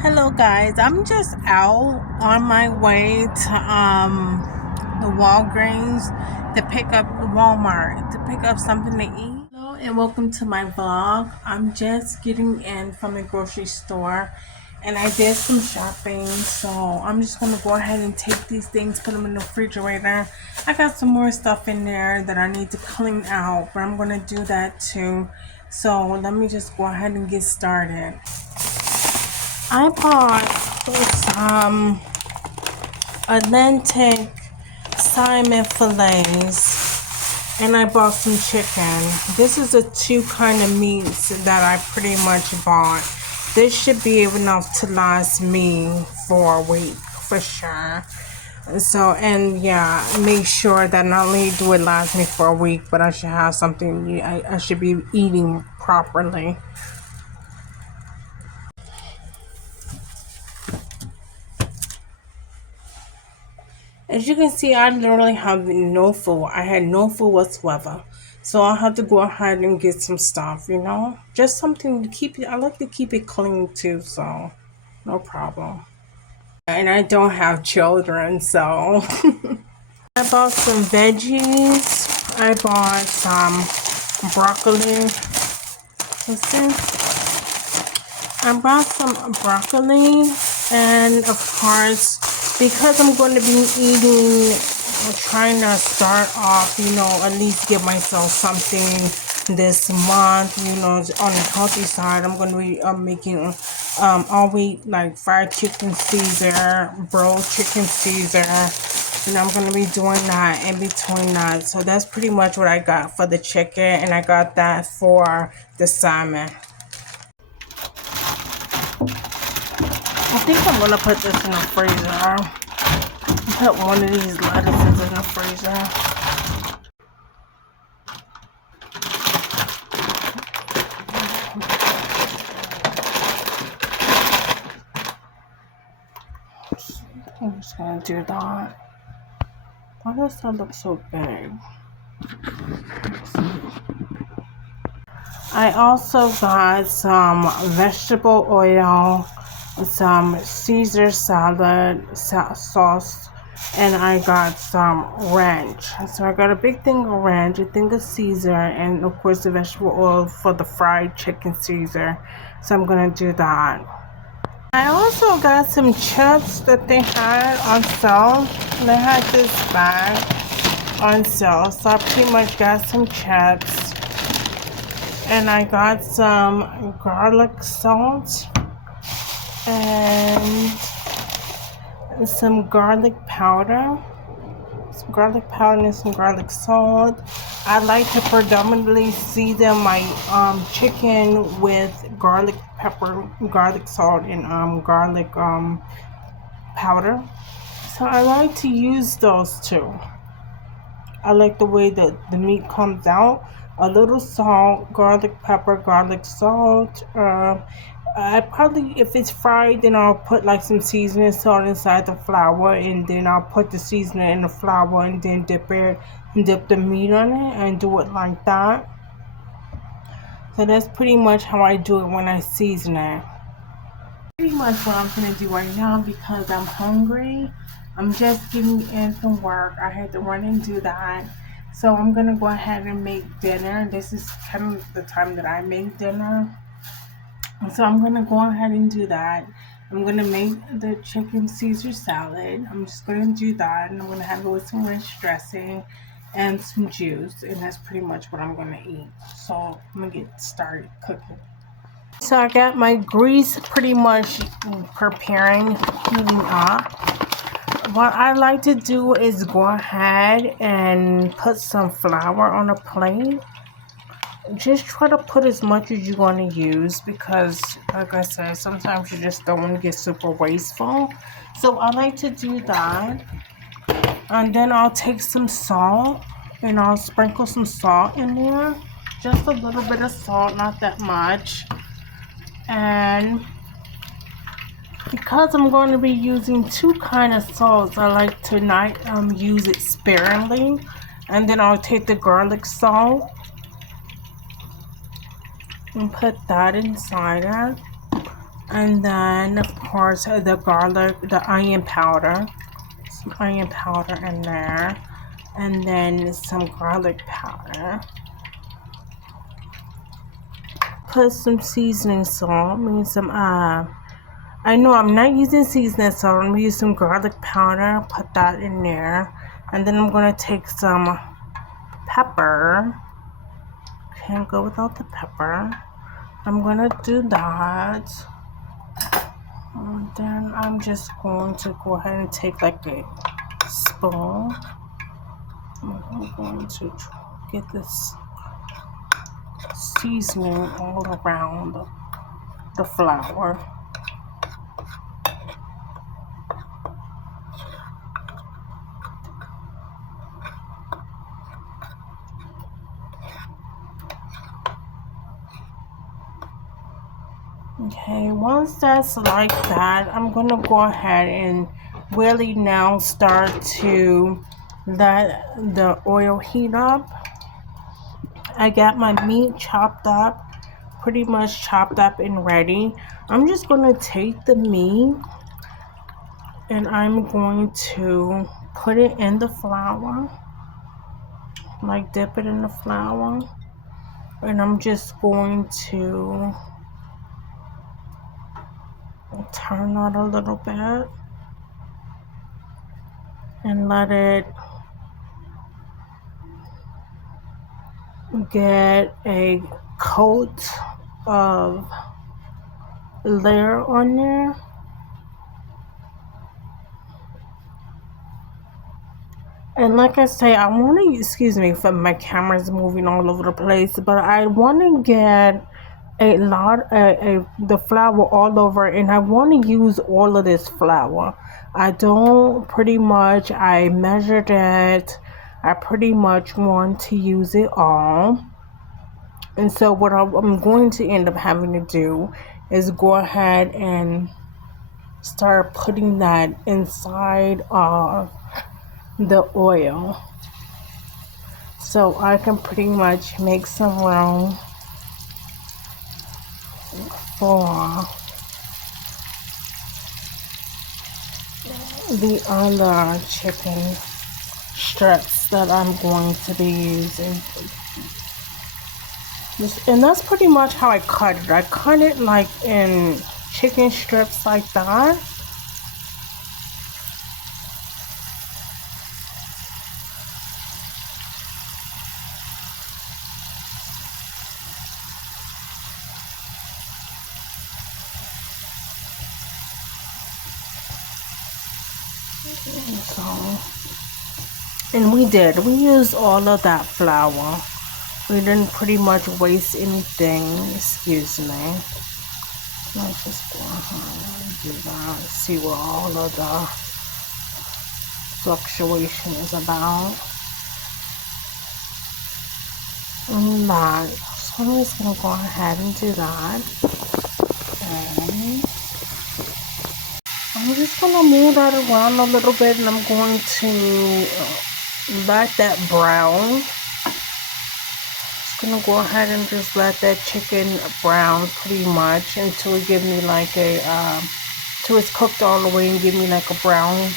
Hello guys, I'm just out on my way to the Walgreens to pick up the Walmart to pick up something to eat. Hello and welcome to my vlog. I'm just getting in from the grocery store and I did some shopping, so I'm just gonna go ahead and take these things, put them in the refrigerator. I got some more stuff in there that I need to clean out, but I'm gonna do that too. So let me just go ahead and get started. I bought some Atlantic salmon fillets and I bought some chicken. This is the two kind of meats that I pretty much bought. This should be enough to last me for a week for sure. So, and yeah, make sure that not only do it last me for a week, but I should have something I should be eating properly. As you can see, I literally have no food. I had no food whatsoever. So I'll have to go ahead and get some stuff, Just something to keep it. I like to keep it clean too, so no problem. And I don't have children, so. I bought some veggies. I bought some broccoli. Listen. I bought some broccoli, and of course, because I'm going to be eating, trying to start off, at least give myself something this month, on the healthy side. I'm going to be making all wheat, like fried chicken Caesar, broiled chicken Caesar, and I'm going to be doing that in between that. So that's pretty much what I got for the chicken, and I got that for the salmon. I think I'm gonna put this in the freezer. Put one of these lettuces in the freezer. I'm just gonna do that. Why does that look so big? I also got some vegetable oil, some Caesar salad sauce, and I got some ranch. So I got a big thing of ranch, a thing of Caesar, and of course the vegetable oil for the fried chicken Caesar. So I'm gonna do that. I also got some chips that they had on sale. They had this bag on sale, so I pretty much got some chips. And I got some garlic salt and some garlic powder. Some garlic powder and some garlic salt. I like to predominantly season my chicken with garlic pepper, garlic salt, and garlic powder. So I like to use those two. I like the way that the meat comes out. A little salt, garlic pepper, garlic salt. I probably, if it's fried, then I'll put like some seasoning salt inside the flour, and then I'll put the seasoning in the flour, and then dip the meat on it, and do it like that. So that's pretty much how I do it when I season it. Pretty much what I'm gonna do right now because I'm hungry. I'm just getting in from work. I had to run and do that. So I'm gonna go ahead and make dinner. This is kind of the time that I make dinner. So I'm gonna go ahead and do that. I'm gonna make the chicken Caesar salad. I'm just gonna do that, and I'm gonna have it with some ranch dressing and some juice, and that's pretty much what I'm gonna eat. So I'm gonna get started cooking. So I got my grease pretty much preparing, heating up. What I like to do is go ahead and put some flour on a plate. Just try to put as much as you're going to use because, like I said, sometimes you just don't want to get super wasteful. So I like to do that. And then I'll take some salt and I'll sprinkle some salt in there. Just a little bit of salt, not that much. And because I'm going to be using two kind of salts, I like to not use it sparingly. And then I'll take the garlic salt and put that inside it. And then, of course, the garlic, the onion powder. Some onion powder in there. And then some garlic powder. Put some seasoning salt. I know I'm not using seasoning salt. I'm going to use some garlic powder. Put that in there. And then I'm going to take some pepper. Can't go without the pepper. I'm going to do that. And then I'm just going to go ahead and take like a spoon. I'm going to get this seasoning all around the flour. Okay, once that's like that, I'm gonna go ahead and really now start to let the oil heat up. I got my meat chopped up, pretty much chopped up and ready. I'm just gonna take the meat and I'm going to put it in the flour, like dip it in the flour, and I'm just going to turn that a little bit and let it get a coat of layer on there. And like I say, I want to, excuse me for my camera's moving all over the place, but I want to get a lot the flour all over, and I want to use all of this flour. I don't pretty much, I measured it. I pretty much want to use it all. And so what I'm going to end up having to do is go ahead and start putting that inside of the oil, so I can pretty much make some room for the other chicken strips that I'm going to be using. And that's pretty much how I cut it. I cut it like in chicken strips like that. And we used all of that flour. We didn't pretty much waste anything. Excuse me. Let's just go ahead and do that. See what all of the fluctuation is about. And that. So I'm just going to go ahead and do that. And I'm just going to move that around a little bit, and I'm going to let that brown. Gonna go ahead and just let that chicken brown pretty much until it give me like a till it's cooked all the way and give me like a brown,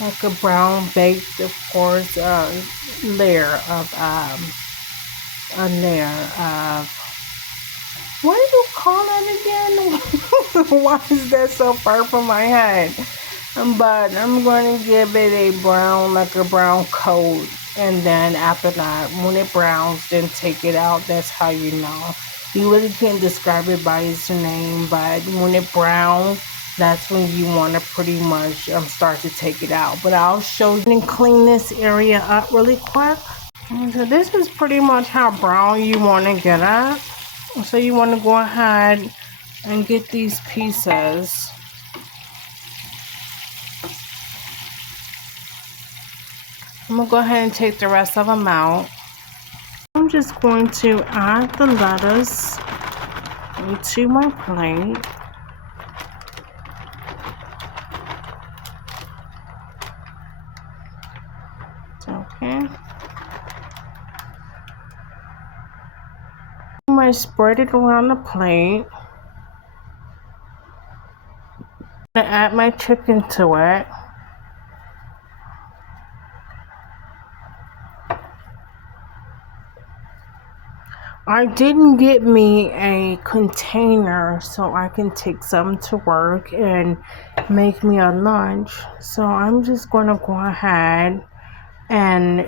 like a brown baked, of course, layer of a layer of, what do you call that again? Why is that so far from my head? But I'm going to give it a brown, like a brown coat. And then after that, when it browns, then take it out. That's how you know. You really can't describe it by its name, but when it browns, that's when you want to pretty much start to take it out. But I'll show you and clean this area up really quick. And so this is pretty much how brown you want to get it. So you want to go ahead and get these pieces. I'm going to go ahead and take the rest of them out. I'm just going to add the lettuce to my plate. Okay. I spread it around the plate. I add my chicken to it. I didn't get me a container so I can take some to work and make me a lunch. So I'm just gonna go ahead and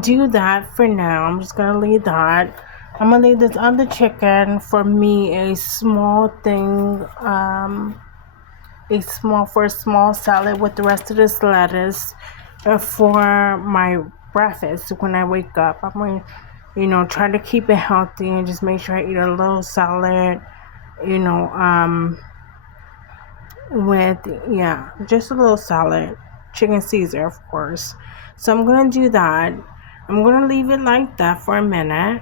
do that for now. I'm just gonna leave that. I'm gonna leave this other chicken for me a small thing, a small salad with the rest of this lettuce for my breakfast when I wake up. I'm going to try to keep it healthy and just make sure I eat a little salad, with, just a little salad, chicken Caesar, of course. So I'm going to do that. I'm going to leave it like that for a minute.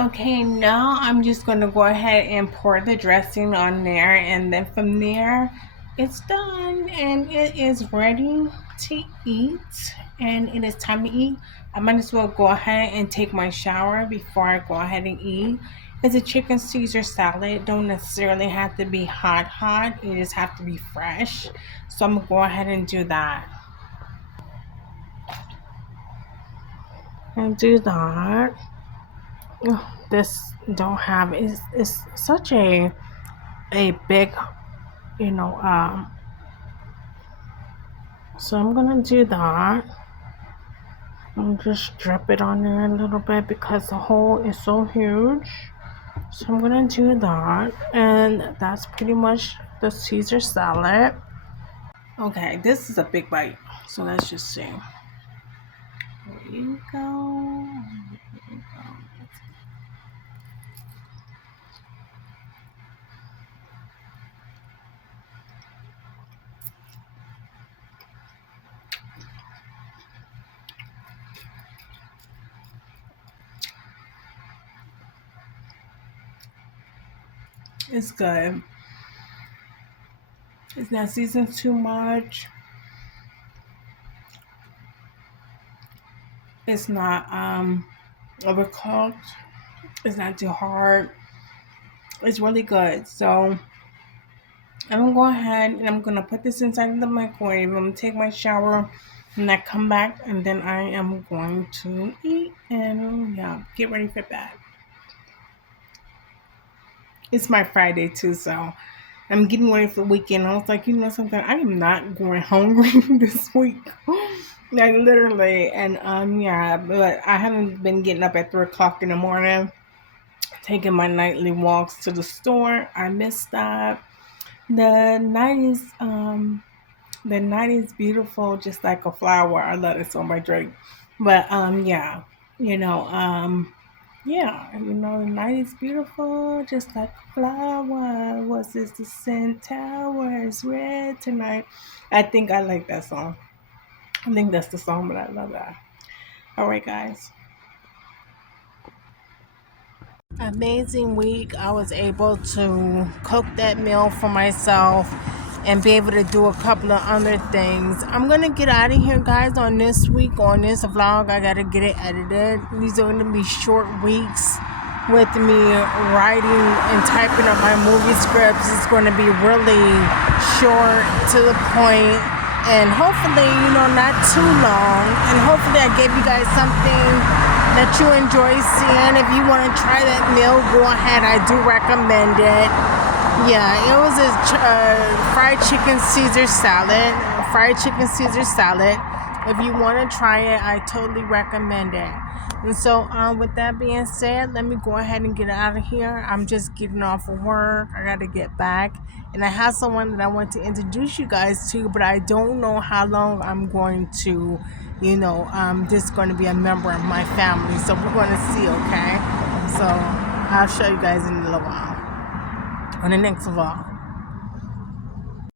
Okay, now I'm just going to go ahead and pour the dressing on there, and then from there it's done and it is ready to eat, and it is time to eat. I might as well go ahead and take my shower before I go ahead and eat. It's a chicken Caesar salad. Don't necessarily have to be hot. It just have to be fresh. So I'm going to go ahead and do that. And do that. This don't have it's such a big so I'm gonna do that. I'm just drip it on there a little bit because the hole is so huge. So I'm gonna do that, and that's pretty much the Caesar salad. Okay, this is a big bite, so let's just see. There you go. It's good. It's not seasoned too much. It's not overcooked. It's not too hard. It's really good. So I'm gonna go ahead and I'm gonna put this inside of the microwave. I'm gonna take my shower and I come back, and then I am going to eat and get ready for bed. It's my Friday too, so I'm getting ready for the weekend. I was like, something, I am not going hungry this week. Like literally, and but I haven't been getting up at 3 o'clock in the morning, taking my nightly walks to the store. I missed that. The night is beautiful, just like a flower. I love this on my drink, but the night is beautiful, just like a flower. What's this? The Sand Tower is red tonight. I think I like that song. I think that's the song, but I love that. All right, guys. Amazing week. I was able to cook that meal for myself and be able to do a couple of other things. I'm gonna get out of here, guys, on this week, on this vlog. I gotta get it edited. These are gonna be short weeks with me writing and typing up my movie scripts. It's gonna be really short, to the point, and hopefully, not too long. And hopefully I gave you guys something that you enjoy seeing. If you want to try that meal, go ahead. I do recommend it. Yeah, it was a fried chicken Caesar salad. If you want to try it, I totally recommend it. And so with that being said, let me go ahead and get out of here. I'm just getting off of work. I got to get back. And I have someone that I want to introduce you guys to, but I don't know how long I'm going to, just going to be a member of my family. So we're going to see, okay? So I'll show you guys in a little while on the next vlog.